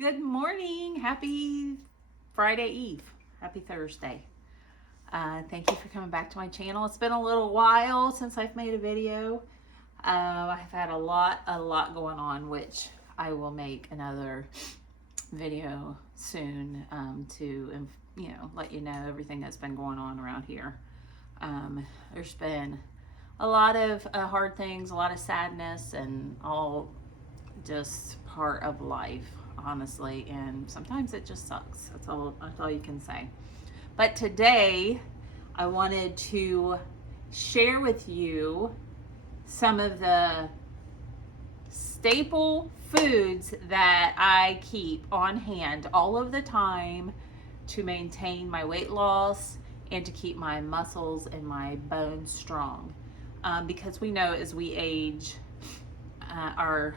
Good morning. Happy Friday Eve. Happy Thursday. Thank you for coming back to my channel. It's been a little while since I've made a video. I've had a lot going on, which I will make another video soon to let you know everything that's been going on around here. There's been a lot of hard things, a lot of sadness, and all just part of life, honestly, and sometimes it just sucks. That's all you can say. But today I wanted to share with you some of the staple foods that I keep on hand all of the time to maintain my weight loss and to keep my muscles and my bones strong. Because we know as we age, our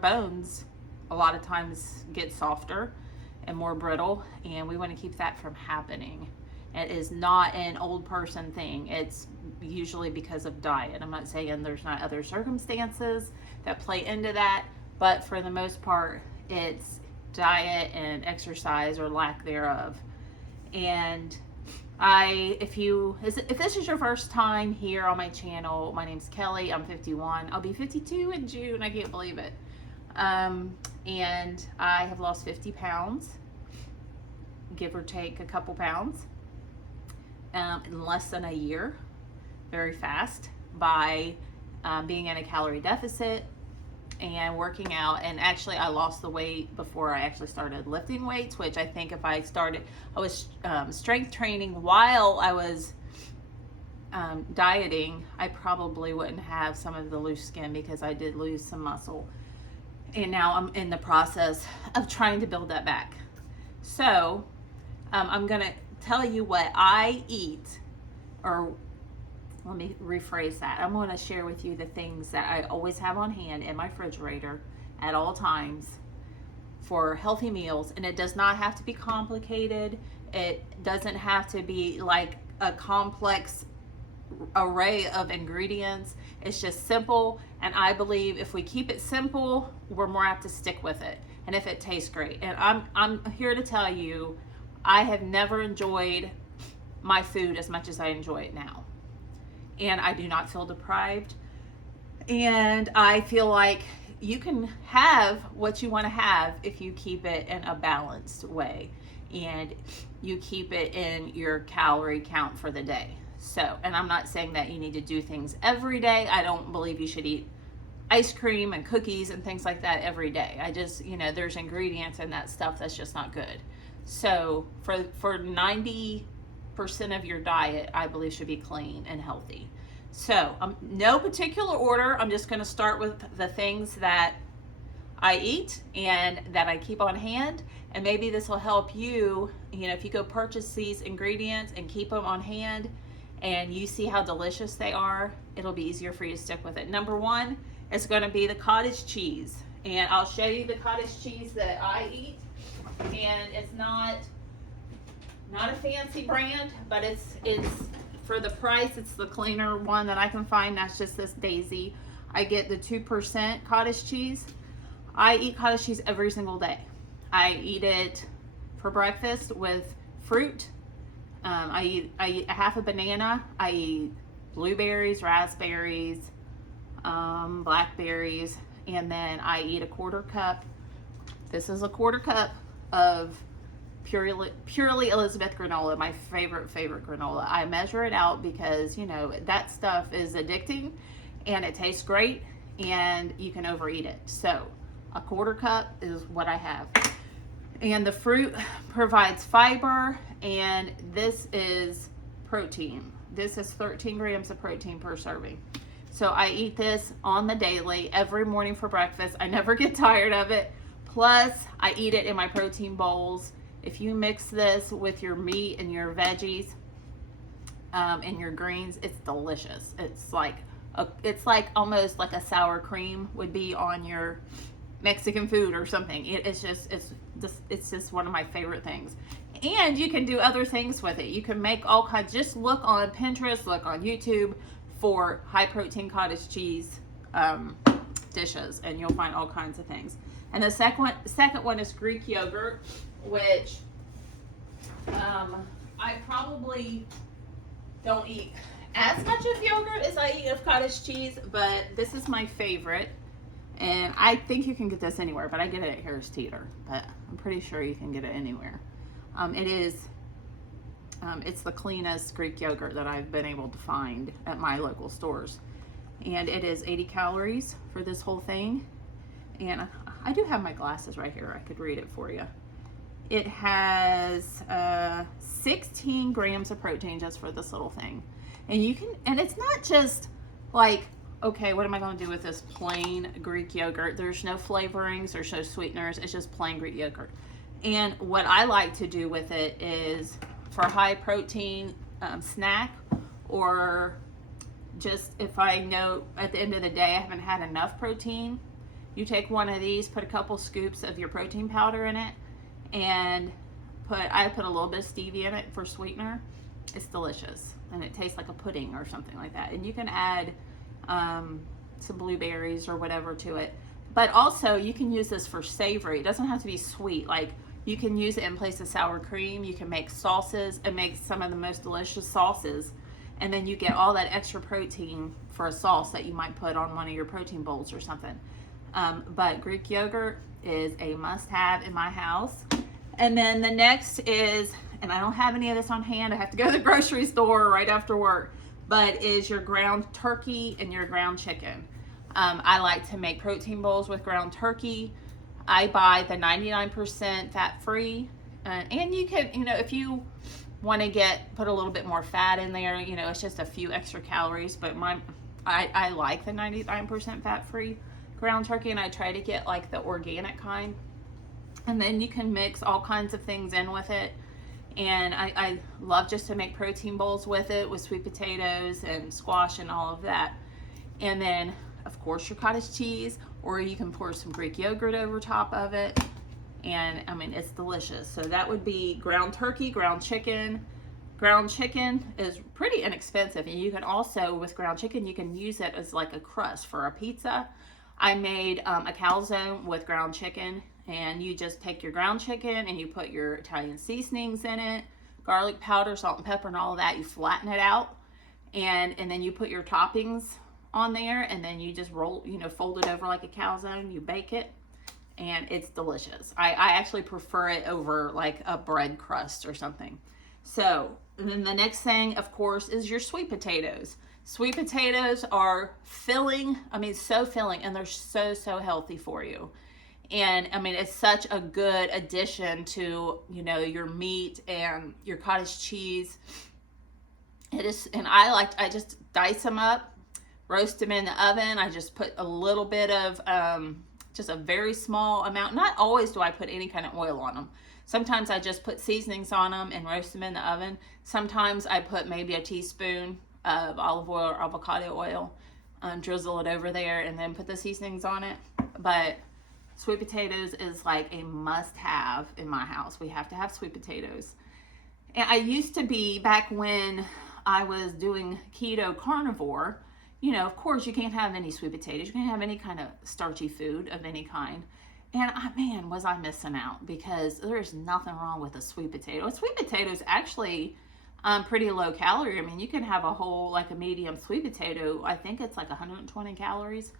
bones a lot of times get softer and more brittle, and we want to keep that from happening. It is not an old person thing. It's usually because of diet. I'm not saying there's not other circumstances that play into that, but for the most part, it's diet and exercise or lack thereof. And if this is your first time here on my channel, my name's Kelly. I'm 51. I'll be 52 in June. I can't believe it. And I have lost 50 pounds, give or take a couple pounds, in less than a year, very fast, by being in a calorie deficit and working out. And actually I lost the weight before I actually started lifting weights, which I think if I was strength training while I was dieting, I probably wouldn't have some of the loose skin, because I did lose some muscle. And now I'm in the process of trying to build that back. So I'm going to tell you what I eat, or let me rephrase that. I'm going to share with you the things that I always have on hand in my refrigerator at all times for healthy meals. And it does not have to be complicated. It doesn't have to be like a complex array of ingredients. It's just simple, and I believe if we keep it simple, we're more apt to stick with it, and if it tastes great. And I'm here to tell you, I have never enjoyed my food as much as I enjoy it now, and I do not feel deprived, and I feel like you can have what you want to have if you keep it in a balanced way and you keep it in your calorie count for the day. So, and I'm not saying that you need to do things every day. I don't believe you should eat ice cream and cookies and things like that every day. I just, there's ingredients in that stuff that's just not good. So for 90% of your diet, I believe should be clean and healthy. So no particular order. I'm just going to start with the things that I eat and that I keep on hand. And maybe this will help you, if you go purchase these ingredients and keep them on hand, and you see how delicious they are, it'll be easier for you to stick with it. Number one is going to be the cottage cheese. And I'll show you the cottage cheese that I eat. And it's not a fancy brand, but it's for the price, it's the cleaner one that I can find. That's just this Daisy. I get the 2% cottage cheese. I eat cottage cheese every single day. I eat it for breakfast with fruit. I eat a half a banana. I eat blueberries, raspberries, blackberries, and then I eat a quarter cup. This is a quarter cup of purely Elizabeth granola, my favorite granola. I measure it out because, that stuff is addicting and it tastes great and you can overeat it. So a quarter cup is what I have. And the fruit provides fiber, and this is protein. This is 13 grams of protein per serving. So I eat this on the daily, every morning for breakfast. I never get tired of it. Plus, I eat it in my protein bowls. If you mix this with your meat and your veggies and your greens, it's delicious. It's like almost like a sour cream would be on your Mexican food or something. It's just one of my favorite things. And you can do other things with it. You can make all kinds. Just look on Pinterest, look on YouTube for high protein cottage cheese dishes, and you'll find all kinds of things. And the second one is Greek yogurt, which I probably don't eat as much of yogurt as I eat of cottage cheese, but this is my favorite. And I think you can get this anywhere, but I get it at Harris Teeter, but I'm pretty sure you can get it anywhere. It's the cleanest Greek yogurt that I've been able to find at my local stores. And it is 80 calories for this whole thing. And I do have my glasses right here. I could read it for you. It has 16 grams of protein just for this little thing. And it's not just like, okay, what am I going to do with this plain Greek yogurt? There's no flavorings, there's no sweeteners, it's just plain Greek yogurt. And what I like to do with it is for a high protein snack, or just if I know at the end of the day I haven't had enough protein, you take one of these, put a couple scoops of your protein powder in it, and I put a little bit of stevia in it for sweetener. It's delicious, and it tastes like a pudding or something like that. And you can add some blueberries or whatever to it. But also you can use this for savory. It doesn't have to be sweet. Like, you can use it in place of sour cream. You can make sauces and make some of the most delicious sauces. And then you get all that extra protein for a sauce that you might put on one of your protein bowls or something. But Greek yogurt is a must-have in my house. And then the next is, and I don't have any of this on hand, I have to go to the grocery store right after work, but is your ground turkey and your ground chicken. I like to make protein bowls with ground turkey. I buy the 99% fat-free, and you can, if you want to put a little bit more fat in there, it's just a few extra calories, but I like the 99% fat-free ground turkey, and I try to get like the organic kind. And then you can mix all kinds of things in with it. And I love just to make protein bowls with it, with sweet potatoes and squash and all of that. And then, of course, your cottage cheese, or you can pour some Greek yogurt over top of it. And I mean, it's delicious. So that would be ground turkey, ground chicken. Ground chicken is pretty inexpensive. And you can also, with ground chicken, you can use it as like a crust for a pizza. I made a calzone with ground chicken. And you just take your ground chicken and you put your Italian seasonings in it, garlic powder, salt and pepper and all of that. You flatten it out, and then you put your toppings on there, and then you just roll, fold it over like a calzone. You bake it, and it's delicious. I actually prefer it over like a bread crust or something. So, and then the next thing, of course, is your sweet potatoes. Sweet potatoes are filling, so filling, and they're so healthy for you. And I mean, it's such a good addition to, your meat and your cottage cheese. It is, and I just dice them up, roast them in the oven. I just put a little bit of, just a very small amount. Not always do I put any kind of oil on them. Sometimes I just put seasonings on them and roast them in the oven. Sometimes I put maybe a teaspoon of olive oil or avocado oil, drizzle it over there, and then put the seasonings on it. But sweet potatoes is like a must-have in my house. We have to have sweet potatoes. And I used to be, back when I was doing keto carnivore, of course you can't have any sweet potatoes. You can't have any kind of starchy food of any kind. And man, was I missing out, because there's nothing wrong with a sweet potato. A sweet potato is actually pretty low calorie. I mean, you can have a whole, like a medium sweet potato. I think it's like 120 calories.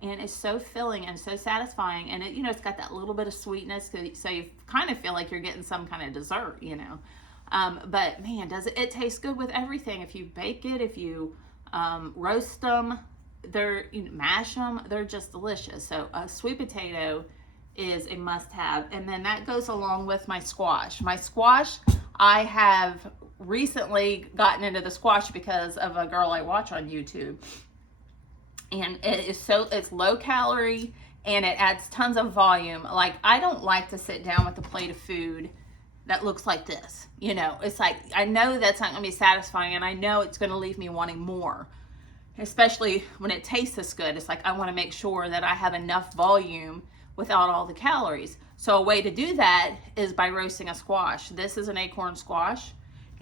And it's so filling and so satisfying. And it's got that little bit of sweetness, so you kind of feel like you're getting some kind of dessert, But man, does it taste good with everything. If you bake it, if you roast them, mash them, they're just delicious. So a sweet potato is a must-have. And then that goes along with my squash. My squash, I have recently gotten into the squash because of a girl I watch on YouTube. And it's low calorie, and it adds tons of volume. Like, I don't like to sit down with a plate of food that looks like this. It's like, I know that's not going to be satisfying, and I know it's going to leave me wanting more, especially when it tastes this good. It's like, I want to make sure that I have enough volume without all the calories. So a way to do that is by roasting a squash. This is an acorn squash,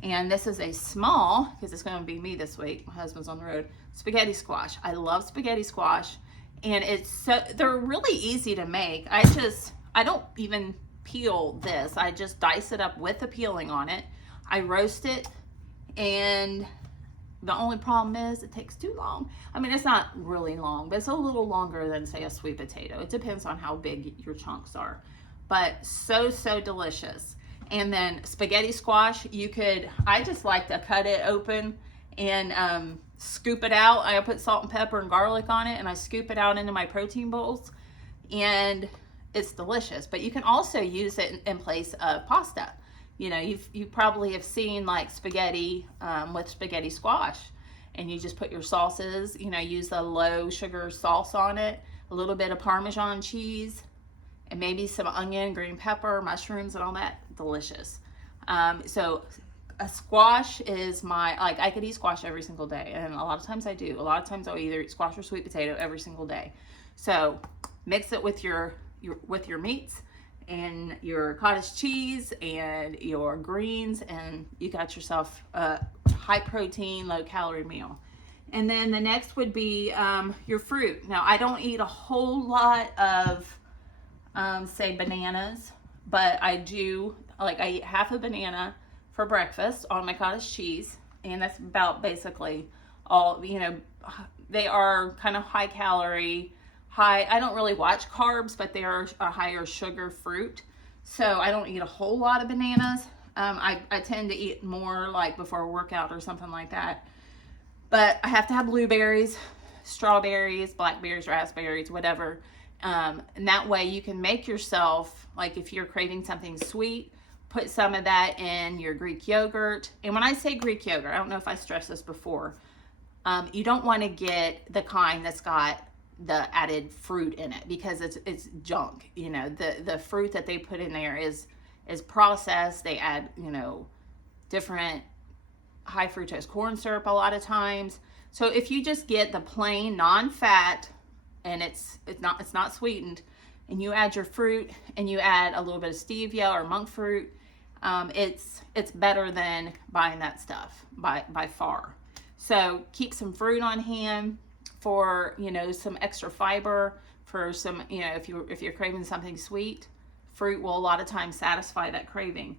and this is a small, because it's going to be me this week, my husband's on the road, spaghetti squash. I love spaghetti squash, And they're really easy to make. I don't even peel this. I just dice it up with the peeling on it. I roast it, and the only problem is it takes too long. I mean, it's not really long, but it's a little longer than, say, a sweet potato. It depends on how big your chunks are. But so delicious. And then spaghetti squash, I just like to cut it open and scoop it out. I put salt and pepper and garlic on it, and I scoop it out into my protein bowls, and it's delicious. But you can also use it in place of pasta. You know, you probably have seen like spaghetti with spaghetti squash, and you just put your sauces, you know, use the low sugar sauce on it, a little bit of Parmesan cheese, and maybe some onion, green pepper, mushrooms, and all that. Delicious. So a squash is I could eat squash every single day, and a lot of times I do. A lot of times I'll either eat squash or sweet potato every single day. So mix it with your meats and your cottage cheese and your greens, and you got yourself a high protein, low calorie meal. And then the next would be your fruit. Now, I don't eat a whole lot of say bananas, but I do, I eat half a banana for breakfast on my cottage cheese, and that's about basically all. You know, they are kind of high calorie, I don't really watch carbs, but they are a higher sugar fruit, so I don't eat a whole lot of bananas. I tend to eat more like before a workout or something like that, but I have to have blueberries, strawberries, blackberries, raspberries, whatever. And that way you can make yourself, like if you're craving something sweet, put some of that in your Greek yogurt. And when I say Greek yogurt, I don't know if I stressed this before, you don't want to get the kind that's got the added fruit in it, because it's junk. You know, the fruit that they put in there is processed. They add, you know, different high fructose corn syrup a lot of times. So if you just get the plain non-fat, and it's not sweetened, and you add your fruit and you add a little bit of stevia or monk fruit, it's better than buying that stuff by far. So keep some fruit on hand for, you know, some extra fiber, for some, you know, if you're craving something sweet, fruit will a lot of times satisfy that craving.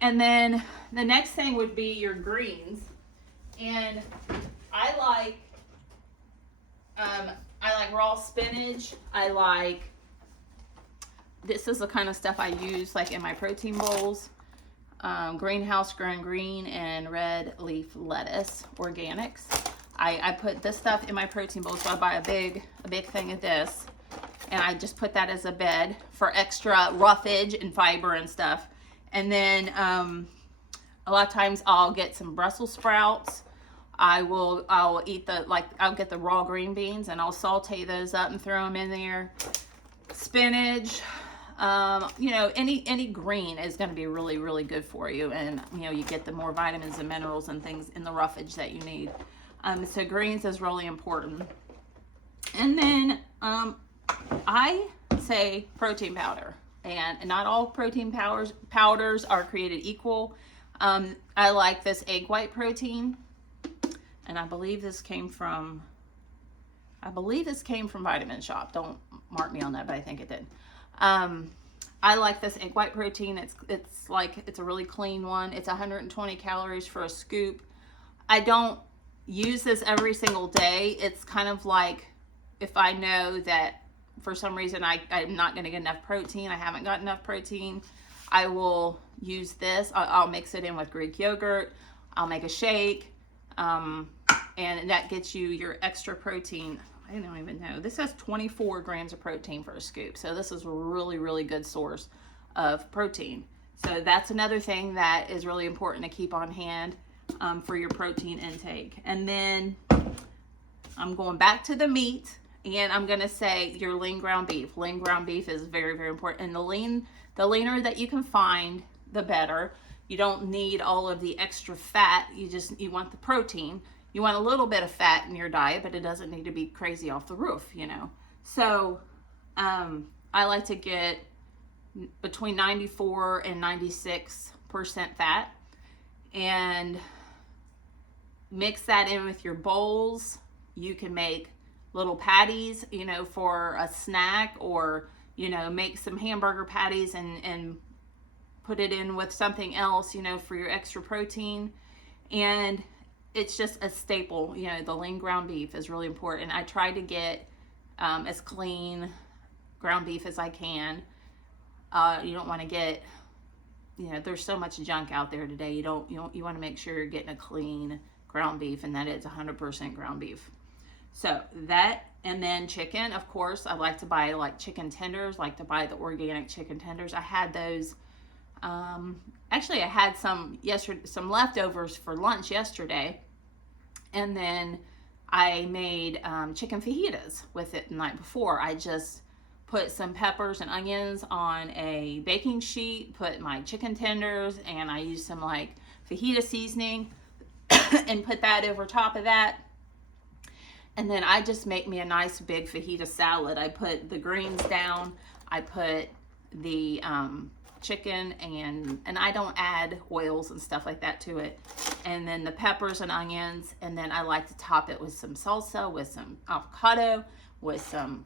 And then the next thing would be your greens. And I like raw spinach. This is the kind of stuff I use like in my protein bowls. Greenhouse grown green and red leaf lettuce, organics. I put this stuff in my protein bowl, so I buy a big thing of this, and I just put that as a bed for extra roughage and fiber and stuff. And then a lot of times I'll get some Brussels sprouts. I'll get the raw green beans, and I'll saute those up and throw them in there. Spinach, you know, any green is going to be really, really good for you, and you know, you get the more vitamins and minerals and things in the roughage that you need. So greens is really important. And then I say protein powder, and not all protein powders are created equal. I like this egg white protein, and I believe this came from Vitamin Shop. Don't mark me on that, but I think it did. I like this egg white protein. It's a really clean one. It's 120 calories for a scoop. I don't use this every single day. It's kind of like if I know that for some reason I'm not going to get enough protein, I haven't got enough protein, I will use this. I'll mix it in with Greek yogurt. I'll make a shake, and that gets you your extra protein. I don't even know. This has 24 grams of protein for a scoop. So this is a really, really good source of protein. So that's another thing that is really important to keep on hand for your protein intake. And then I'm going back to the meat, and I'm going to say your lean ground beef. Lean ground beef is very, very important. And the leaner that you can find, the better. You don't need all of the extra fat. You want the protein. You want a little bit of fat in your diet, but it doesn't need to be crazy off the roof, you know. So I like to get between 94 and 96% fat, and mix that in with your bowls. You can make little patties, you know, for a snack, or, you know, make some hamburger patties and put it in with something else, you know, for your extra protein. And it's just a staple, you know, the lean ground beef is really important. I try to get as clean ground beef as I can. You don't want to get, you know, there's so much junk out there today. You want to make sure you're getting a clean ground beef, and that it's 100% ground beef. So that, and then chicken, of course, I like to buy like chicken tenders, like to buy the organic chicken tenders. I had those, actually I had some leftovers for lunch yesterday, and then I made chicken fajitas with it the night before. I just put some peppers and onions on a baking sheet, put my chicken tenders, and I used some like fajita seasoning and put that over top of that. And then I just make me a nice big fajita salad. I put the greens down, I put the chicken, and I don't add oils and stuff like that to it. And then the peppers and onions, and then I like to top it with some salsa, with some avocado, with some,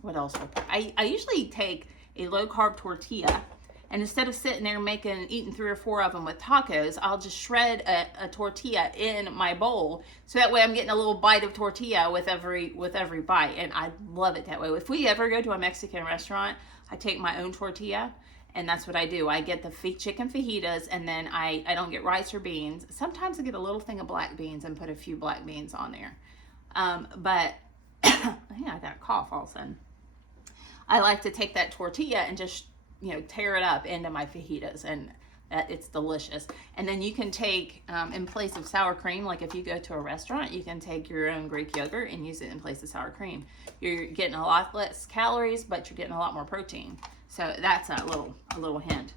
what else? I usually take a low carb tortilla, and instead of sitting there eating 3 or 4 of them with tacos, I'll just shred a tortilla in my bowl. So that way I'm getting a little bite of tortilla with every bite. And I love it that way. If we ever go to a Mexican restaurant, I take my own tortilla, and that's what I do. I get the chicken fajitas, and then I don't get rice or beans. Sometimes I get a little thing of black beans and put a few black beans on there. But yeah, I got a cough all of a sudden. I like to take that tortilla and just, you know, tear it up into my fajitas, and it's delicious. And then you can take, in place of sour cream, like if you go to a restaurant, you can take your own Greek yogurt and use it in place of sour cream. You're getting a lot less calories, but you're getting a lot more protein. So that's a little hint.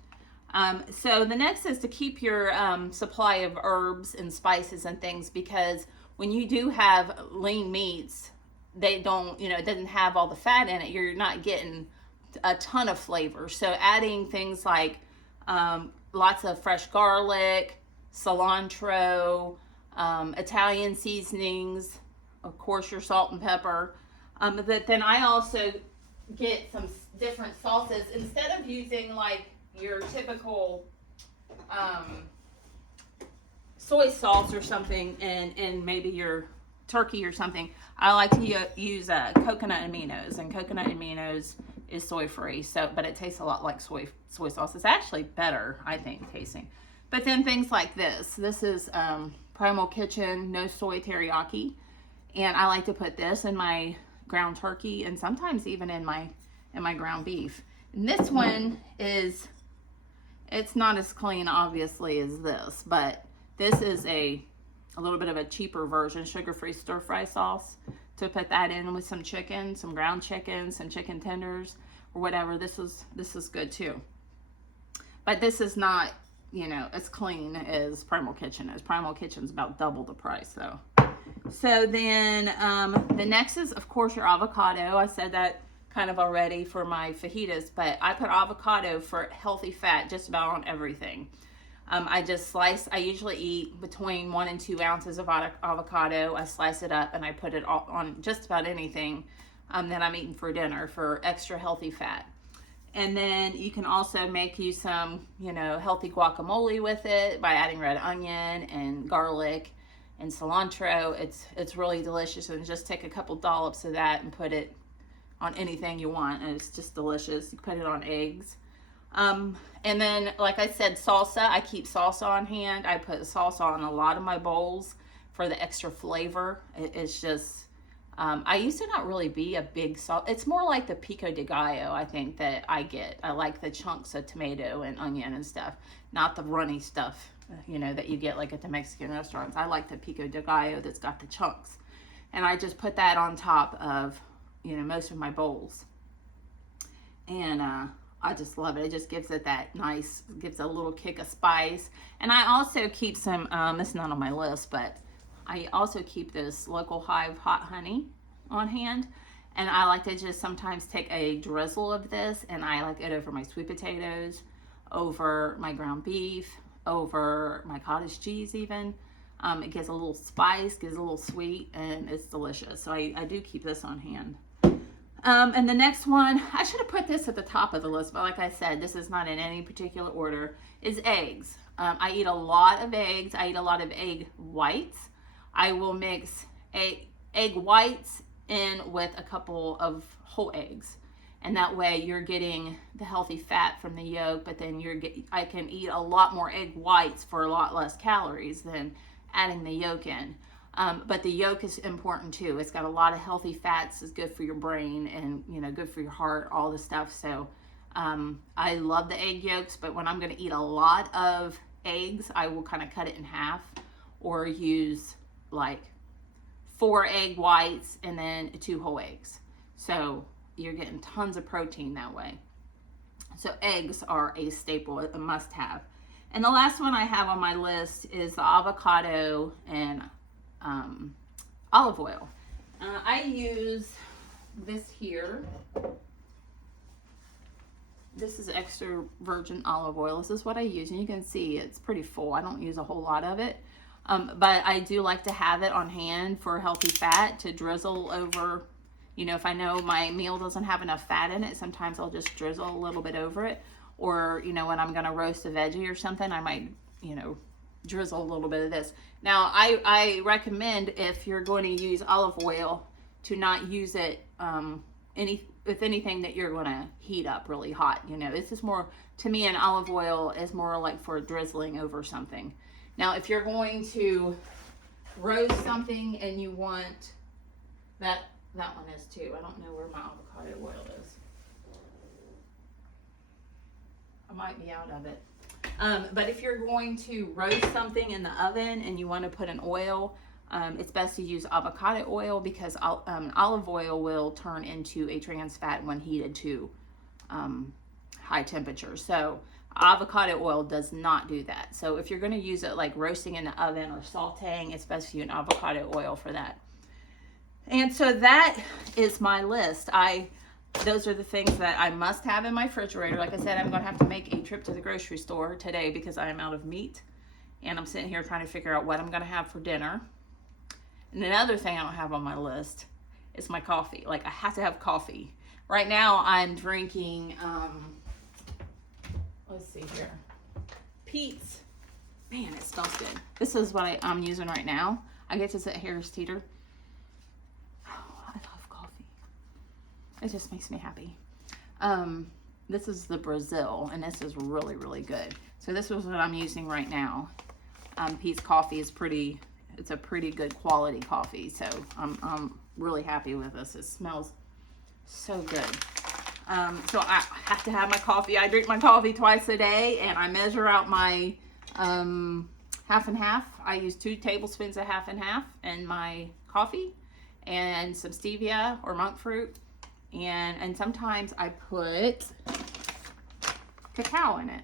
So the next is to keep your supply of herbs and spices and things, because when you do have lean meats, they don't, you know, it doesn't have all the fat in it. You're not getting a ton of flavor. So adding things like lots of fresh garlic, cilantro, Italian seasonings, of course your salt and pepper. But then I also get some different sauces. Instead of using like your typical soy sauce or something and maybe your turkey or something, I like to use coconut aminos, and coconut aminos is soy free, so but it tastes a lot like soy sauce. It's actually better, I think, tasting. But then things like this is Primal Kitchen no soy teriyaki, and I like to put this in my ground turkey, and sometimes even in my ground beef. And this one it's not as clean obviously as this, but this is a little bit of a cheaper version, sugar-free stir-fry sauce, to put that in with some chicken, some ground chicken, some chicken tenders, or whatever. This is good too. But this is not, you know, as clean as Primal Kitchen is. Primal Kitchen's about double the price though. So then the next is, of course, your avocado. I said that kind of already for my fajitas, but I put avocado for healthy fat just about on everything. I just slice, I usually eat between 1 and 2 ounces of avocado. I slice it up and I put it all on just about anything that I'm eating for dinner for extra healthy fat. And then you can also make you some, you know, healthy guacamole with it by adding red onion and garlic and cilantro. It's really delicious, and just take a couple dollops of that and put it on anything you want, and it's just delicious. You can put it on eggs. And then, like I said, salsa. I keep salsa on hand. I put salsa on a lot of my bowls for the extra flavor. It's just, I used to not really be a big salt. It's more like the pico de gallo, I think, that I get. I like the chunks of tomato and onion and stuff, not the runny stuff, you know, that you get like at the Mexican restaurants. I like the pico de gallo that's got the chunks. And I just put that on top of, you know, most of my bowls. And, I just love it. It just gives it that nice, gives a little kick of spice. And I also keep some, it's not on my list, but I also keep this local hive hot honey on hand. And I like to just sometimes take a drizzle of this, and I like it over my sweet potatoes, over my ground beef, over my cottage cheese even. It gives a little spice, gives a little sweet, and it's delicious. So I do keep this on hand. And the next one, I should have put this at the top of the list, but like I said, this is not in any particular order, is eggs. I eat a lot of eggs. I eat a lot of egg whites. I will mix egg whites in with a couple of whole eggs. And that way you're getting the healthy fat from the yolk, but then I can eat a lot more egg whites for a lot less calories than adding the yolk in. But the yolk is important too. It's got a lot of healthy fats. It's good for your brain and, you know, good for your heart, all the stuff. So I love the egg yolks, but when I'm going to eat a lot of eggs, I will kind of cut it in half or use like 4 egg whites and then 2 whole eggs. So you're getting tons of protein that way. So eggs are a staple, a must-have. And the last one I have on my list is the avocado and olive oil. I use this here. This is extra virgin olive oil. This is what I use, and you can see it's pretty full. I don't use a whole lot of it, but I do like to have it on hand for healthy fat to drizzle over. You know, if I know my meal doesn't have enough fat in it, sometimes I'll just drizzle a little bit over it. Or, you know, when I'm going to roast a veggie or something, I might, you know, drizzle a little bit of this. Now, I recommend if you're going to use olive oil to not use it with anything that you're going to heat up really hot. You know, this is more, to me, an olive oil is more like for drizzling over something. Now, if you're going to roast something and you want that one is too. I don't know where my avocado oil is. I might be out of it. But if you're going to roast something in the oven and you want to put an oil, it's best to use avocado oil because olive oil will turn into a trans fat when heated to high temperature. So avocado oil does not do that. So if you're going to use it like roasting in the oven or sauteing, it's best to use avocado oil for that. And so that is my list. Those are the things that I must have in my refrigerator. Like I said, I'm going to have to make a trip to the grocery store today because I am out of meat. And I'm sitting here trying to figure out what I'm going to have for dinner. And another thing I don't have on my list is my coffee. Like, I have to have coffee. Right now, I'm drinking, let's see here, Pete's. Man, it smells good. This is what I'm using right now. I get to sit here as teeter. I love coffee. It just makes me happy. This is the Brazil, and this is really, really good. So this is what I'm using right now. Pete's coffee is it's a pretty good quality coffee. So I'm really happy with this. It smells so good. So I have to have my coffee. I drink my coffee twice a day, and I measure out my half and half. I use 2 tablespoons of half and half in my coffee, and some stevia or monk fruit, and sometimes I put cacao in it.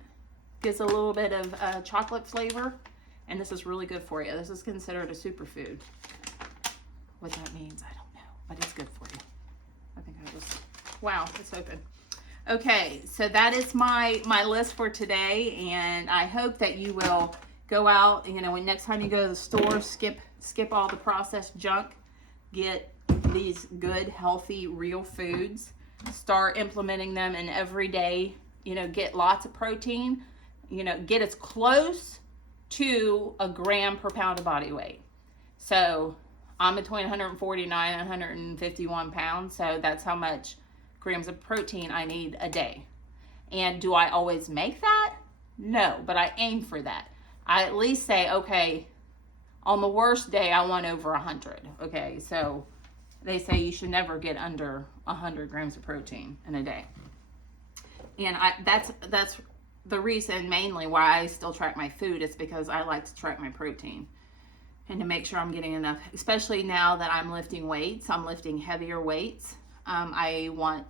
Gives a little bit of chocolate flavor, and this is really good for you. This is considered a superfood. What that means, I don't know, but it's good for you. I think wow, it's open. Okay, so that is my list for today, and I hope that you will go out, you know, when next time you go to the store, skip all the processed junk, get these good, healthy, real foods, start implementing them in everyday, you know, get lots of protein, you know, get as close to a gram per pound of body weight. So I'm between 149 and 151 pounds, so that's how much grams of protein I need a day. And do I always make that? No, but I aim for that. I at least say, okay, on the worst day, I want over 100. Okay, so they say you should never get under 100 grams of protein in a day. And that's the reason mainly why I still track my food is because I like to track my protein and to make sure I'm getting enough, especially now that I'm lifting weights. I'm lifting heavier weights. I want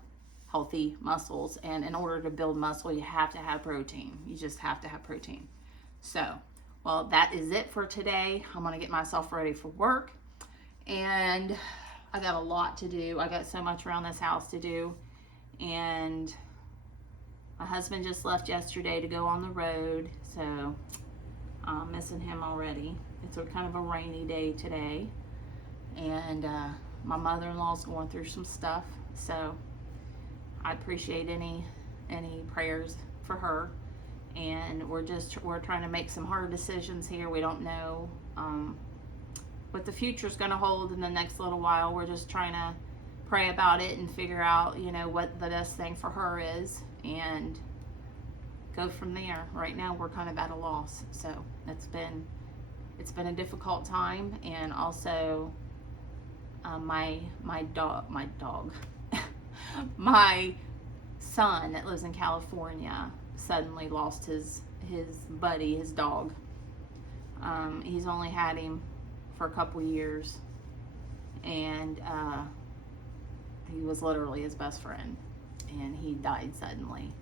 healthy muscles, and in order to build muscle, you have to have protein. You just have to have protein. So, well, that is it for today. I'm going to get myself ready for work, and I got a lot to do. I got so much around this house to do, and my husband just left yesterday to go on the road, so I'm missing him already. it's a kind of a rainy day today, and my mother-in-law's going through some stuff, so I appreciate any prayers for her. And we're trying to make some hard decisions here. We don't know what the future's going to hold in the next little while. We're just trying to pray about it and figure out, you know, what the best thing for her is, and go from there. Right now we're kind of at a loss, so it's been a difficult time. And also my son that lives in California suddenly lost his buddy, his dog. He's only had him for a couple years, and he was literally his best friend, and he died suddenly,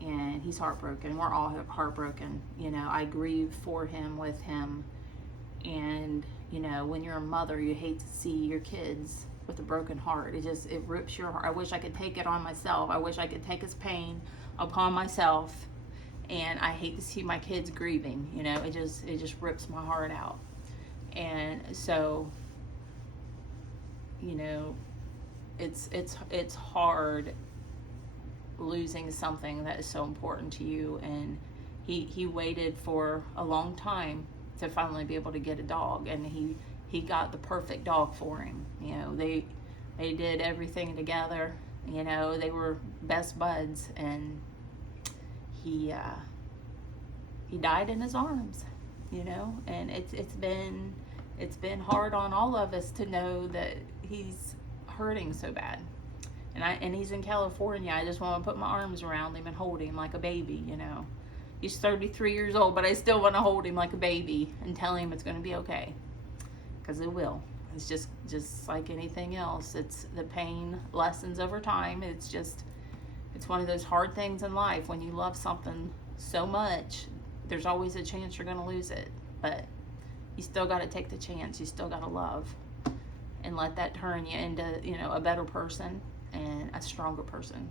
and he's heartbroken. We're all heartbroken. You know, I grieve for him, with him, and you know, when you're a mother, you hate to see your kids with a broken heart. It rips your heart. I wish I could take it on myself. I wish I could take his pain upon myself, and I hate to see my kids grieving. You know, it just rips my heart out. And so, you know, it's hard losing something that is so important to you. And he waited for a long time to finally be able to get a dog, and he got the perfect dog for him. You know, they did everything together. You know, they were best buds, and he died in his arms. You know, and it's been hard on all of us to know that he's hurting so bad. And he's in California. I just want to put my arms around him and hold him like a baby. You know, he's 33 years old, but I still want to hold him like a baby and tell him it's going to be okay, because it will. It's just like anything else. It's the pain lessens over time. It's one of those hard things in life. When you love something so much, there's always a chance you're going to lose it, but you still got to take the chance. You still got to love, and let that turn you into, you know, a better person and a stronger person.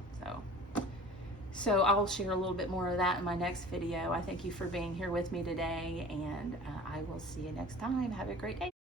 So I'll share a little bit more of that in my next video. I thank you for being here with me today, and I will see you next time. Have a great day.